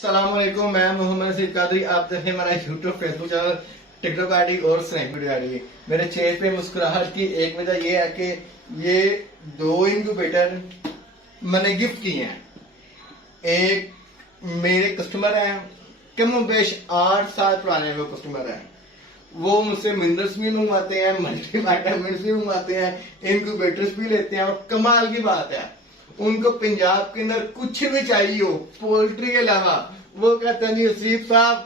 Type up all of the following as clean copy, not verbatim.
अस्सलाम वालेकुम, मैं मोहम्मद नसीब कादरी। आप देखें हमारा YouTube, Facebook channel, TikTok ID और स्नैप वीडियो आईडी। मेरे चेहरे पे मुस्कुराहट की एक वजह यह है कि ये 2 इनक्यूबेटर मैंने गिफ्ट किए हैं। एक मेरे कस्टमर हैं, कम बेश 8 साल पुराने वो कस्टमर हैं। वो मुझसे मिनरल्स भी मंगवाते हैं, मल्टी विटामिन्स भी मंगवाते हैं, इनक्यूबेटर्स भी लेते हैं। और कमाल की बात है, उनको पंजाब के अंदर कुछ भी चाहिए हो पोल्ट्री के अलावा, वो कहते हैं जी नसीब साहब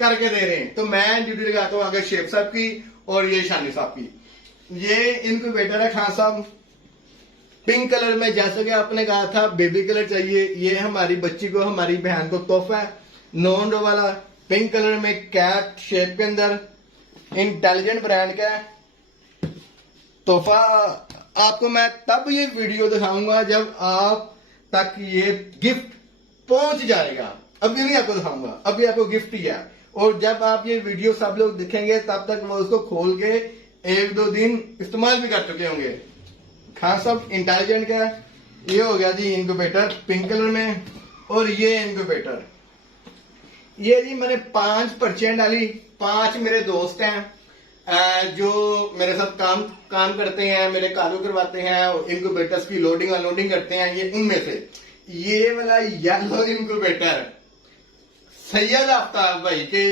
करके दे रहे हैं। तो मैं ड्यूटी लगाता हूँ आगे शेख साहब की और ये शानी साहब की। ये इनक्यूबेटर है खान साहब, पिंक कलर में, जैसे कि आपने कहा था बेबी कलर चाहिए। ये हमारी बच्ची को, हमारी बहन को तोहफा है। नॉन वाला पिंक कलर में, कैट शेप के अंदर, इंटेलिजेंट ब्रांड का तोहफा। आपको मैं तब ये वीडियो दिखाऊंगा जब आप तक ये गिफ्ट पहुंच जाएगा। अभी नहीं आपको दिखाऊंगा, अभी आपको गिफ्ट ही है। और जब आप ये वीडियो सब लोग दिखेंगे तब तक वो उसको खोल के 1-2 दिन इस्तेमाल भी कर चुके होंगे। खास सब इंटेलिजेंट का ये हो गया जी इनक्यूबेटर पिंक कलर में। और ये इनक्यूबेटर, ये जी मैंने 5 पर्चियां डाली। 5 मेरे दोस्त हैं जो मेरे साथ काम करते हैं, मेरे कालू करवाते हैं, इनक्यूबेटर्स की लोडिंग अनलोडिंग करते हैं। ये उनमें से ये वाला येलो इनक्यूबेटर सैयद आफ्ताब भाई के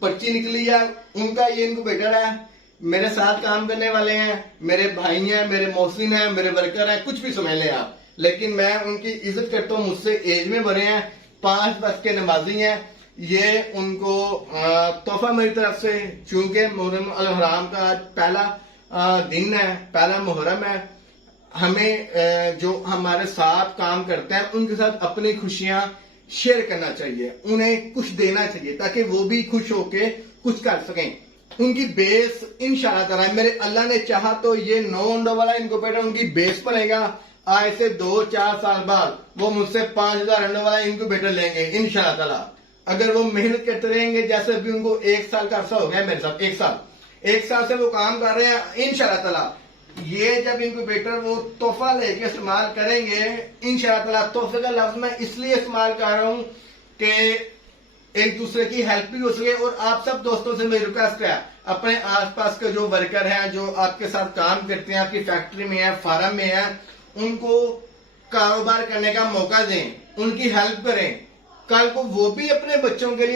पर्ची निकली है, उनका ये इनक्यूबेटर है। मेरे साथ काम करने वाले हैं, मेरे भाई हैं, मेरे मोहसिन हैं, मेरे वर्कर हैं, कुछ भी समझ लें आप। लेकिन मैं उनकी इज्जत करता हूँ, मुझसे एज में बड़े हैं, 5 वक्त के नमाजी हैं। ये उनको तोहफा मेरी तरफ से, चूंकि मुहर्रम अल हराम का आज पहला दिन है, पहला मुहर्रम है। हमें जो हमारे साथ काम करते हैं उनके साथ अपनी खुशियां शेयर करना चाहिए, उन्हें कुछ देना चाहिए ताकि वो भी खुश होके कुछ कर सकें। उनकी बेस इंशाल्लाह ताला मेरे अल्लाह ने चाहा तो ये 9 अंडों वाला इनक्यूबेटर उनकी बेस बनेगा। आज से 2-4 साल बाद वो मुझसे 5000 अंडों वाला इनक्यूबेटर लेंगे इंशाल्लाह ताला। अगर वो मेहनत करते रहेंगे, जैसे अभी उनको 1 साल का अरसा हो गया मेरे साथ, 1 साल से वो काम कर रहे हैं। इंशाल्लाह ताला ये जब इनक्यूबेटर वो तोहफा लेके इस्तेमाल करेंगे इंशाल्लाह ताला। तोहफे का लफ्ज मैं इसलिए इस्तेमाल कर रहा हूं कि एक दूसरे की हेल्प भी हो सके। और आप सब दोस्तों से मेरी रिक्वेस्ट है, अपने आसपास के जो वर्कर हैं, जो आपके साथ काम करते हैं, आपकी फैक्ट्री में है, फार्म में है, उनको कारोबार करने का मौका दें, उनकी हेल्प करें। कल को वो भी अपने बच्चों के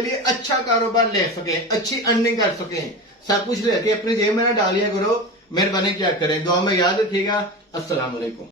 लिए अच्छा कारोबार ले सके, अच्छी अर्निंग कर सके। सब कुछ लेके अपनी जेब में ना डालिया करो। मेहरबानी क्या करें, दुआ में याद रखिएगा। अस्सलाम वालेकुम।